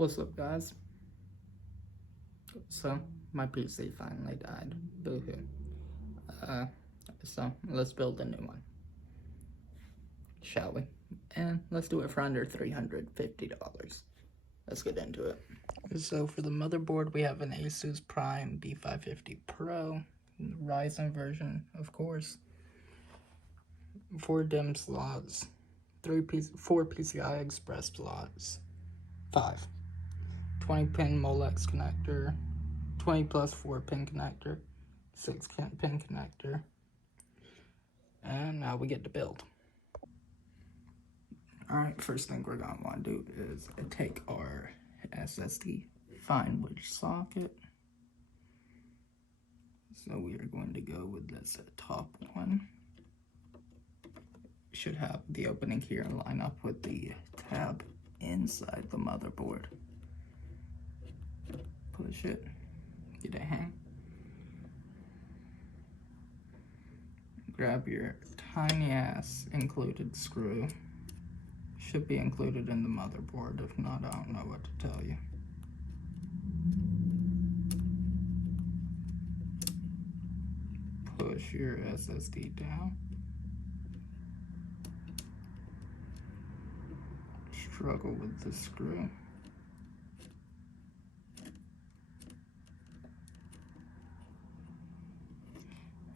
What's up, guys? So, my PC finally died. Boo-hoo. So, let's build a new one. Shall we? And let's do it for under $350. Let's get into it. So, for the motherboard, we have an Asus Prime B550 Pro. Ryzen version, of course. 4 DIMM slots. 4 PCI Express slots. 5. 20-pin Molex connector, 20 plus 4-pin connector, 6-pin connector, and now we get to build. Alright, first thing we're going to want to do is take our SSD, find which socket. So we are going to go with this top one. Should have the opening here and line up with the tab inside the motherboard. Push it, get a hang. Grab your tiny ass included screw. Should be included in the motherboard. If not, I don't know what to tell you. Push your SSD down. Struggle with the screw.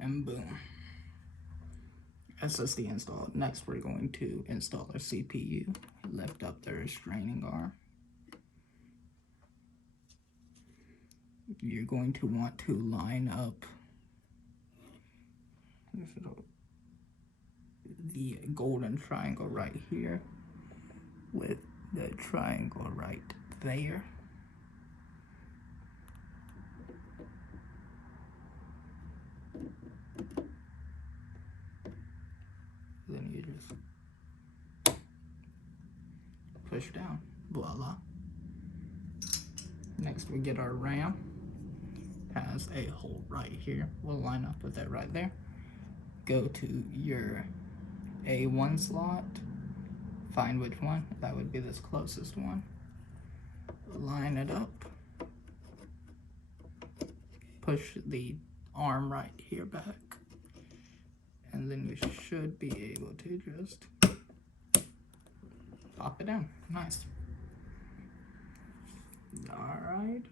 And boom. SSD installed. Next, we're going to install our CPU. Lift up the restraining arm. You're going to want to line up the golden triangle right here with the triangle right there. Then you just push down, voila. Next we get our RAM. Has a hole right here. We'll line up with it right there. Go to your A1 slot, find which one, that would be this closest one. Line it up. Push the arm right here back. And then you should be able to just pop it down. Nice. Alright,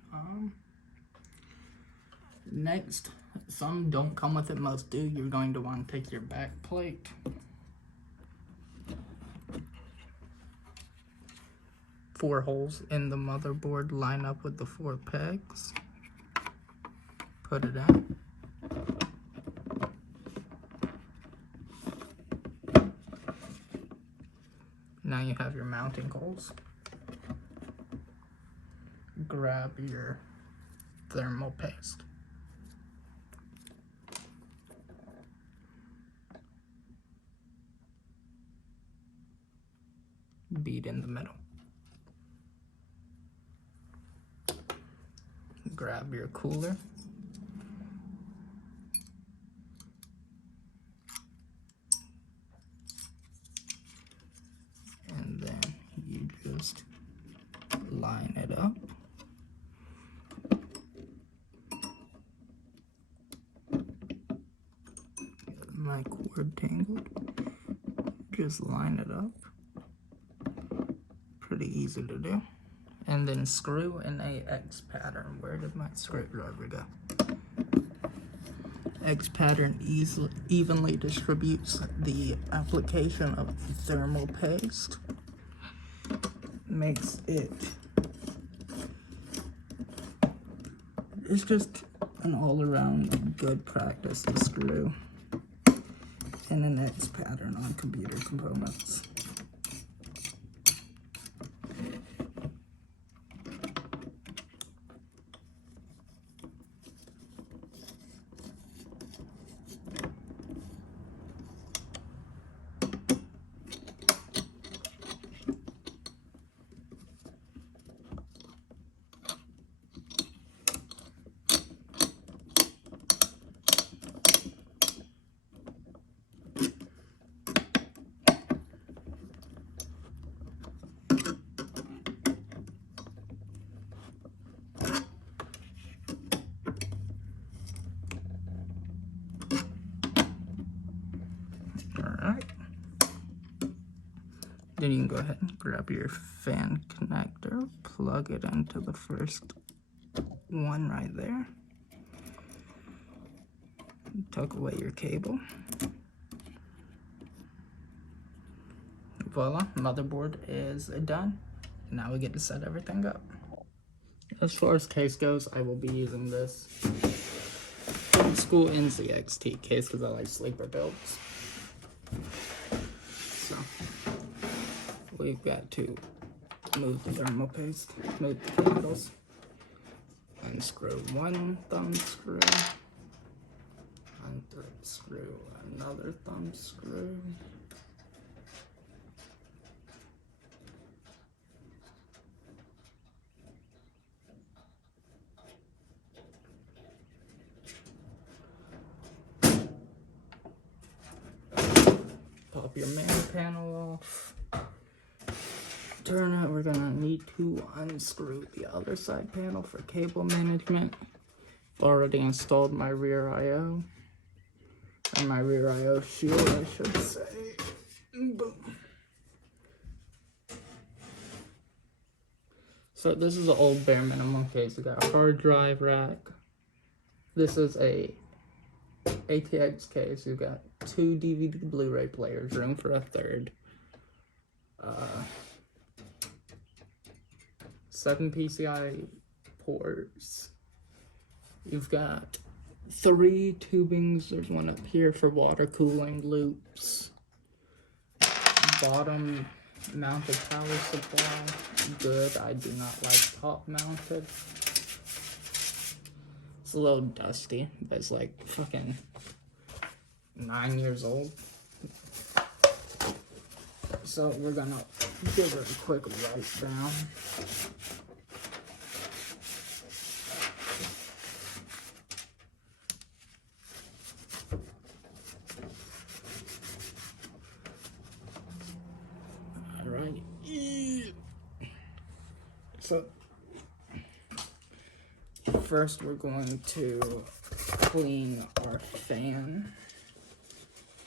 next, some don't come with it, most do. You're going to want to take your back plate. Four holes in the motherboard, line up with the 4 pegs. Put it in. Now you have your mounting holes. Grab your thermal paste. Bead in the middle. Grab your cooler. And then you just line it up. My cord tangled. Just line it up. Pretty easy to do. And then screw in a X pattern. Where did my screwdriver go? X pattern evenly distributes the application of the thermal paste. Makes it, it's just an all-around good practice to screw in an X pattern on computer components. Then you can go ahead and grab your fan connector, plug it into the first one right there. Tuck away your cable. Voila, motherboard is done. Now we get to set everything up. As far as case goes, I will be using this old school NZXT case because I like sleeper builds. So we've got to move the thermal paste, move the cables, unscrew one thumb screw, unscrew another thumb screw. Pop your main panel off. Turn it. We're gonna need to unscrew the other side panel for cable management. I've already installed my rear I/O. And my rear I/O shield, I should say. Boom. So this is an old bare minimum case. We got a hard drive rack. This is a ATX case. We've got 2 DVD Blu-ray players, room for a third. 7 PCI ports. You've got 3 tubings. There's one up here for water cooling loops. Bottom mounted power supply. Good. I do not like top mounted. It's a little dusty, but it's like fucking 9 years old. So we're gonna give it a quick wipe down. Alright. So first we're going to clean our fan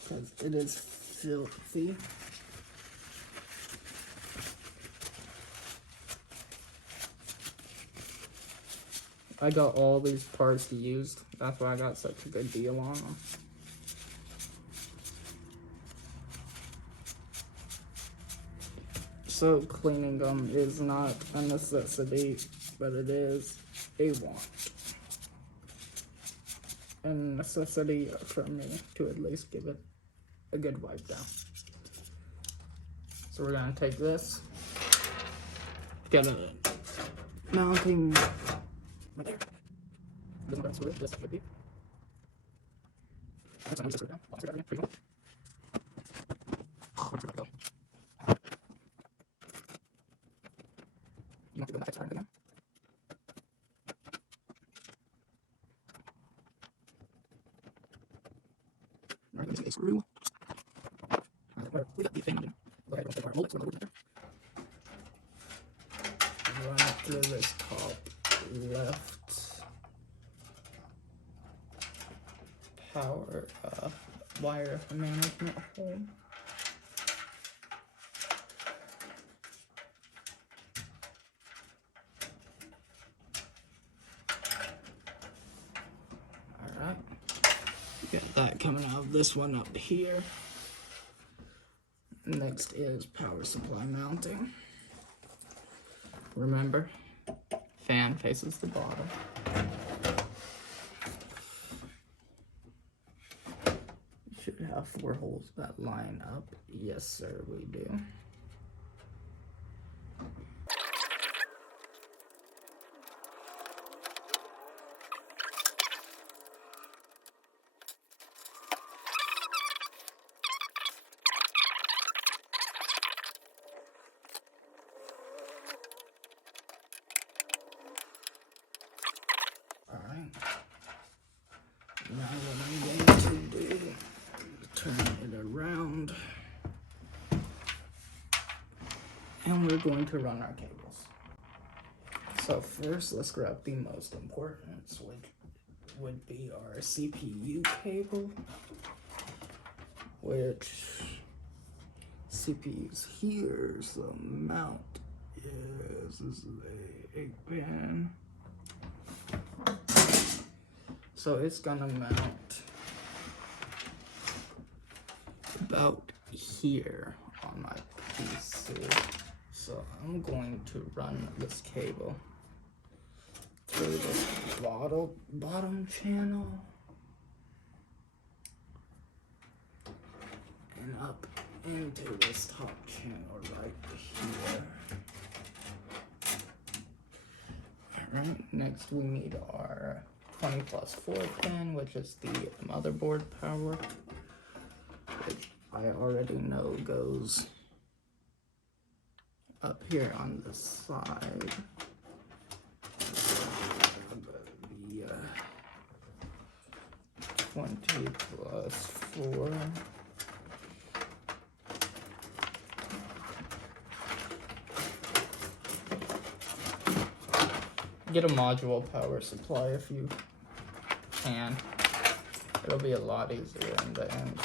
because it is filthy. I got all these parts used. That's why I got such a good deal on them. So cleaning them is not a necessity, but it is a want. And necessity for me to at least give it a good wipe down. So we're gonna take this, get a mounting right there. This one screw, this should be. That's what I'm just screw down. I'll screw that again. Pretty cool. Where'd you go? You want to go back side again? Alright, let me take a screw. Alright, we got the thing. Go ahead and take our molded. Run it through this top left power wire management hole. Alright, got that coming out of this one up here. Next is power supply mounting. Remember, fan faces the bottom. You should have 4 holes that line up. Yes, sir, we do. Now what I'm going to do is turn it around, and we're going to run our cables. So first, let's grab the most important, which would be our CPU cable, which CPUs. Here's the mount. Yes, this is a 8-pin. So it's gonna mount about here on my PC. So I'm going to run this cable through this bottom channel and up into this top channel right here. Alright, next we need our 20+4 pin, which is the motherboard power, which I already know goes up here on the side. The 20+4. Get a module power supply if you can. It'll be a lot easier in the end.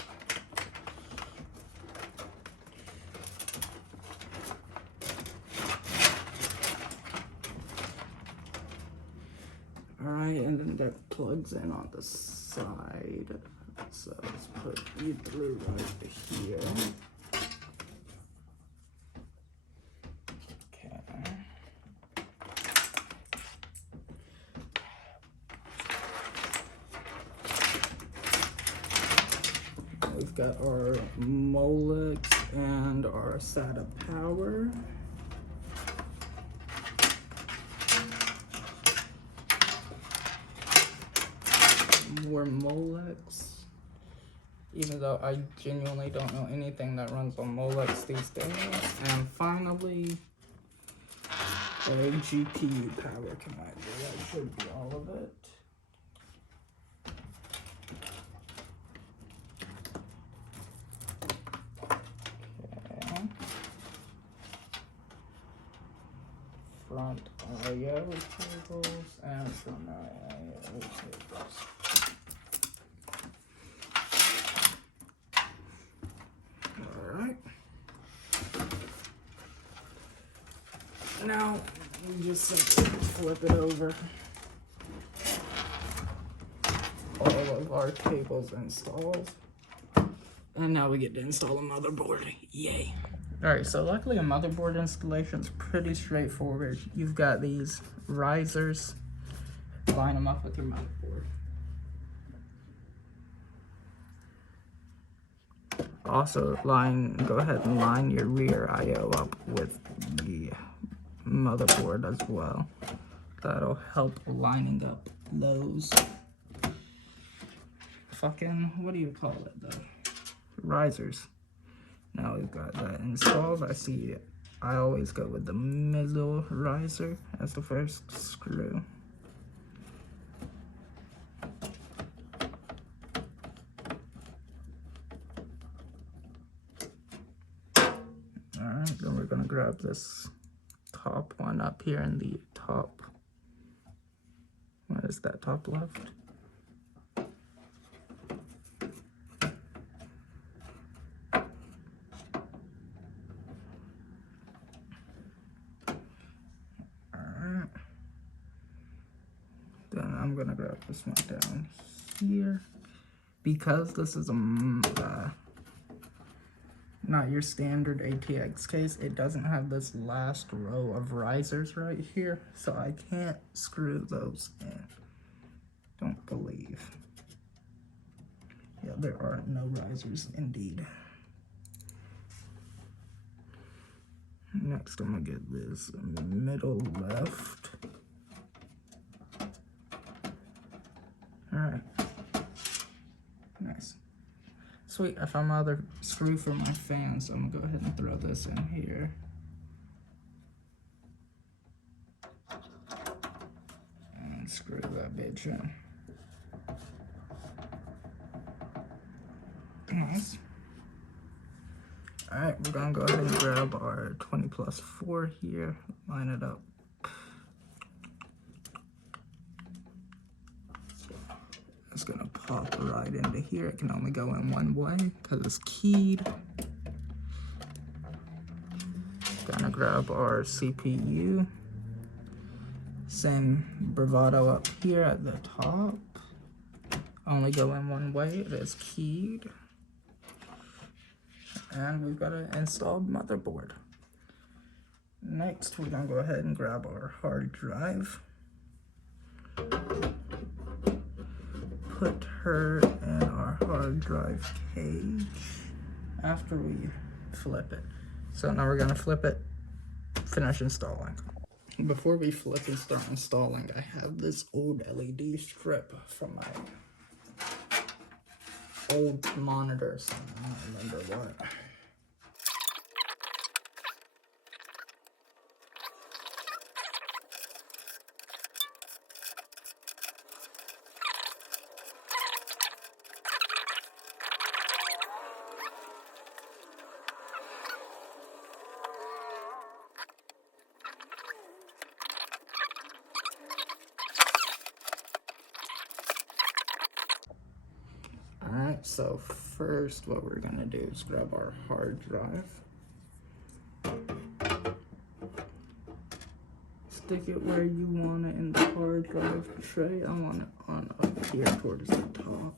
Alright, and then that plugs in on the side. So let's put you through right here. We've got our Molex and our SATA power. More Molex, even though I genuinely don't know anything that runs on Molex these days. And finally, a GPU power connector. That should be all of it. Front I/O cables and front I/O cables. Alright. Now we just simply flip it over. All of our cables installed. And now we get to install a motherboard. Yay. Alright, so luckily a motherboard installation is pretty straightforward. You've got these risers, line them up with your motherboard. Also, go ahead and line your rear I/O up with the motherboard as well. That'll help lining up those what do you call it though? Risers. Now we've got that installed. I always go with the middle riser as the first screw. Alright, then we're gonna grab this top one up here in the top. What is that, top left? Then I'm gonna grab this one down here. Because this is not your standard ATX case, it doesn't have this last row of risers right here, so I can't screw those in. Don't believe. Yeah, there are no risers indeed. Next, I'm gonna get this middle left. Alright. Nice. Sweet, I found my other screw for my fan, so I'm gonna go ahead and throw this in here. And screw that bitch in. Nice. Alright, we're gonna go ahead and grab our 20+4 here, line it up. It's gonna pop right into here. It can only go in one way because it's keyed. Gonna grab our CPU. Same bravado up here at the top. Only go in one way, it is keyed. And we've got an installed motherboard. Next, we're gonna go ahead and grab our hard drive. Put her in our hard drive cage after we flip it. So now we're gonna flip it, finish installing. Before we flip and start installing, I have this old LED strip from my old monitor, so I don't remember what. Alright, so first what we're gonna do is grab our hard drive. Stick it where you want it in the hard drive tray. I want it on up here towards the top.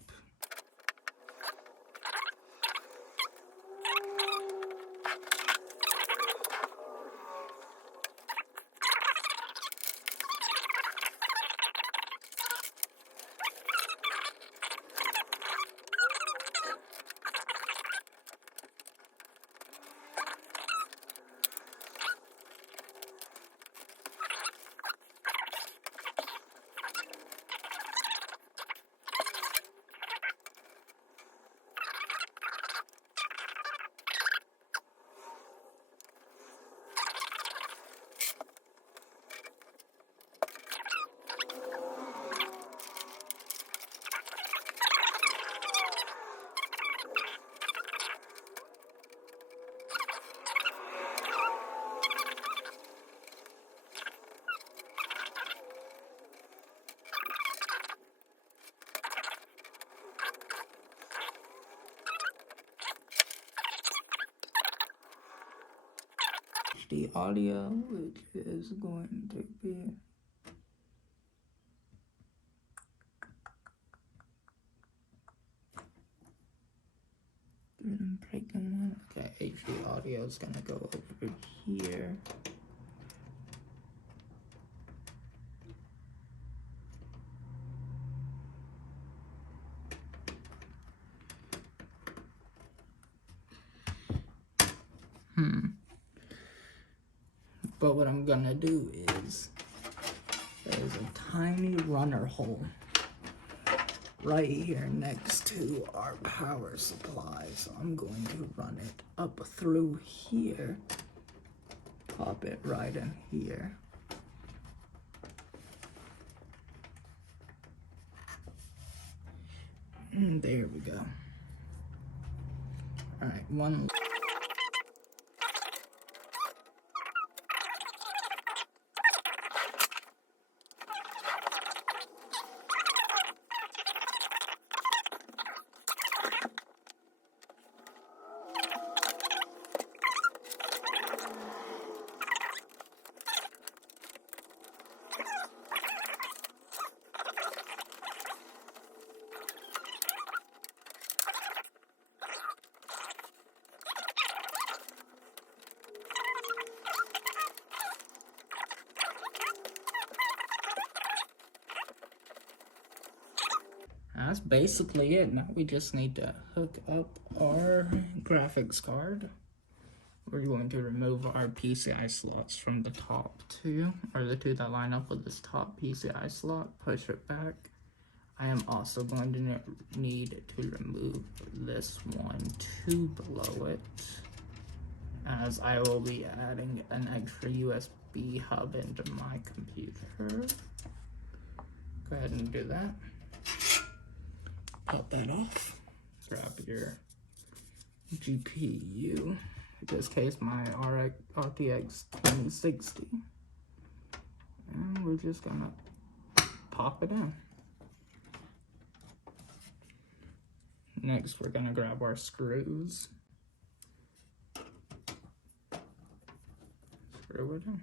The audio, which is going to be okay, HD audio is gonna go over here. But what I'm gonna do is, there's a tiny runner hole right here next to our power supply. So I'm going to run it up through here, pop it right in here. And there we go. All right, one. That's basically it. Now we just need to hook up our graphics card. We're going to remove our PCI slots from the top two, or the two that line up with this top PCI slot, push it back. I am also going to need to remove this one to below it, as I will be adding an extra USB hub into my computer. Go ahead and do that. Pop that off. Grab your GPU. In this case, my RTX 2060. And we're just gonna pop it in. Next, we're gonna grab our screws. screw it in.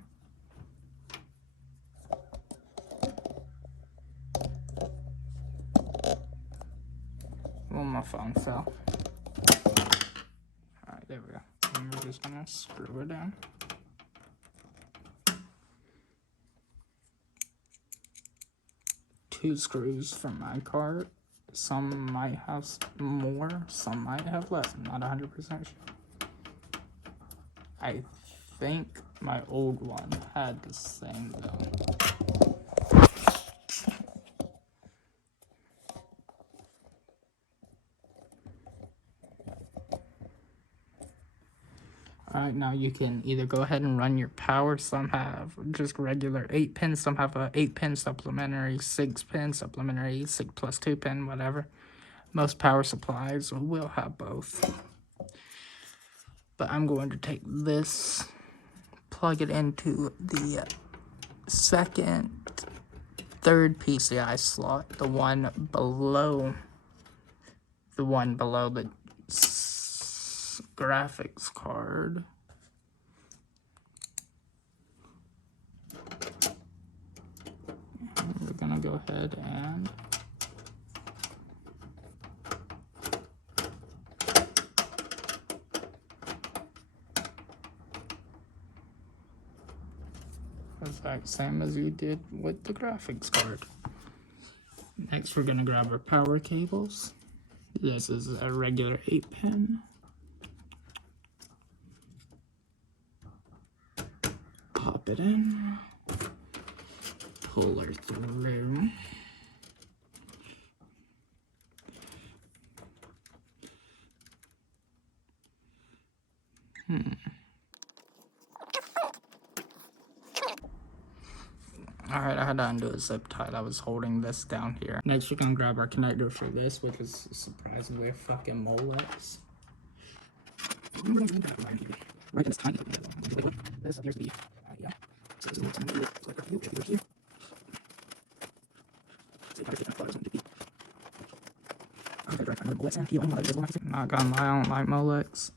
Well, my phone fell. Alright, there we go. And we're just gonna screw it in. Two screws from my cart. Some might have more, some might have less. I'm not 100% sure. I think my old one had the same though. Alright, now you can either go ahead and run your power. Some have just regular 8-pin, some have a 8-pin supplementary, 6-pin supplementary, 6 plus 2-pin, whatever. Most power supplies will have both. But I'm going to take this, plug it into the second, third PCI slot, the one below the graphics card. And we're gonna go ahead and exact same as you did with the graphics card. Next, we're gonna grab our power cables. This is a regular 8-pin. Pop it in. Pull her through. Alright, I had to undo a zip tie. I was holding this down here. Next, we're gonna grab our connector for this, which is surprisingly a fucking Molex. Right, it's tiny. This appears to be, yeah. So this is tiny. Not gonna lie, I don't like Molex.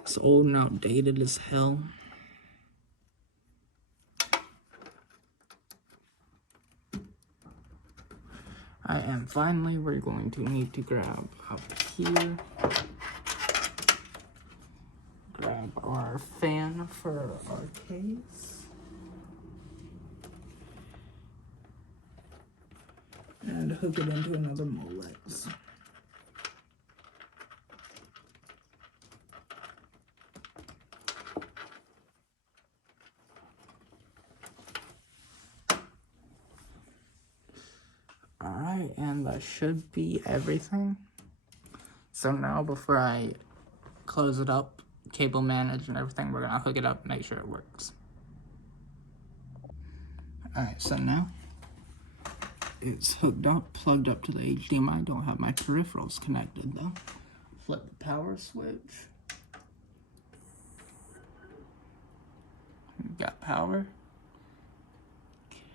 It's old and outdated as hell. And finally, we're going to need to grab up here. Grab our fan for our case. And hook it into another Molex. Alright, and that should be everything. So now before I close it up, cable manage and everything, we're gonna hook it up, make sure it works. Alright, so now it's hooked up, plugged up to the HDMI. I don't have my peripherals connected though. Flip the power switch. Got power.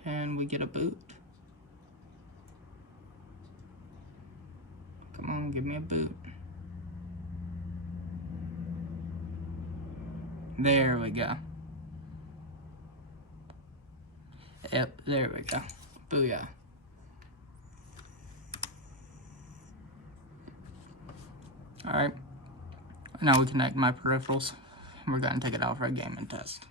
Can we get a boot? Come on, give me a boot. There we go. Yep, there we go. Booyah. Alright, now we connect my peripherals. We're gonna take it out for a gaming test.